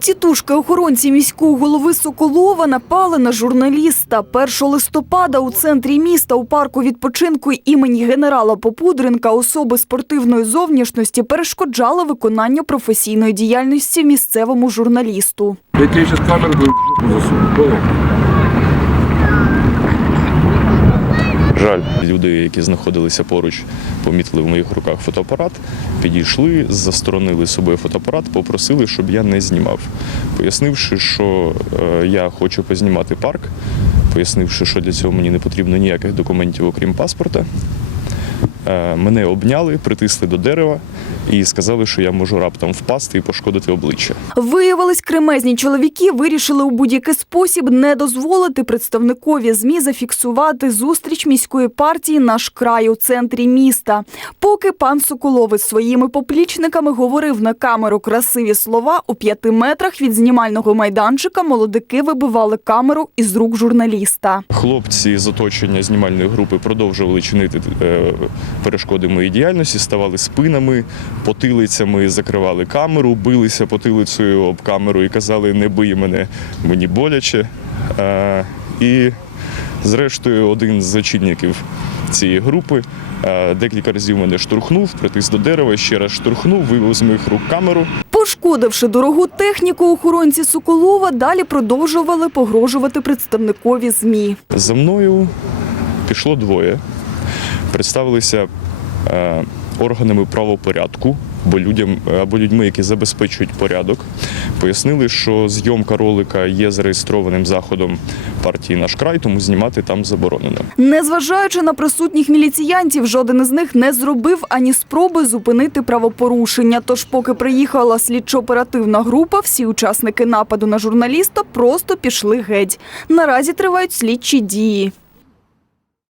Тітушки охоронці міського голови Соколова напали на журналіста. 1 листопада у центрі міста у парку відпочинку імені генерала Попудренка особи спортивної зовнішності перешкоджали виконанню професійної діяльності місцевому журналісту. Я тебе сейчас камеру люди, які знаходилися поруч, помітили в моїх руках фотоапарат, підійшли, засторонили собою фотоапарат, попросили, щоб я не знімав, пояснивши, що е, я хочу познімати парк, пояснивши, що для цього мені не потрібно ніяких документів, окрім паспорта. Е, Мене обняли, притисли до дерева і сказали, що я можу раптом впасти і пошкодити обличчя. Виявились, кремезні чоловіки вирішили у будь-який спосіб не дозволити представникові ЗМІ зафіксувати зустріч міської партії «Наш край» у центрі міста. Поки пан Соколов із своїми поплічниками говорив на камеру красиві слова, у п'яти метрах від знімального майданчика молодики вибивали камеру із рук журналіста. Хлопці з оточення знімальної групи продовжували чинити е, перешкоди моїй діяльності, ставали спинами, потилицями, закривали камеру, билися потилицею об камеру і казали не бий мене, мені боляче. Е, і зрештою один з зачинників цієї групи е, декілька разів мене штурхнув, притис до дерева, ще раз штурхнув, вивів з моїх рук камеру. Пошкодивши дорогу техніку, охоронці Соколова далі продовжували погрожувати представникові ЗМІ. За мною пішло двоє. Представилися е, органами правопорядку або людям або людьми, які забезпечують порядок. Пояснили, що зйомка ролика є зареєстрованим заходом партії наш край, тому знімати там заборонено. Незважаючи на присутніх міліціянтів, жоден із них не зробив ані спроби зупинити правопорушення. Тож, поки приїхала слідчо-оперативна група, всі учасники нападу на журналіста просто пішли геть. Наразі тривають слідчі дії.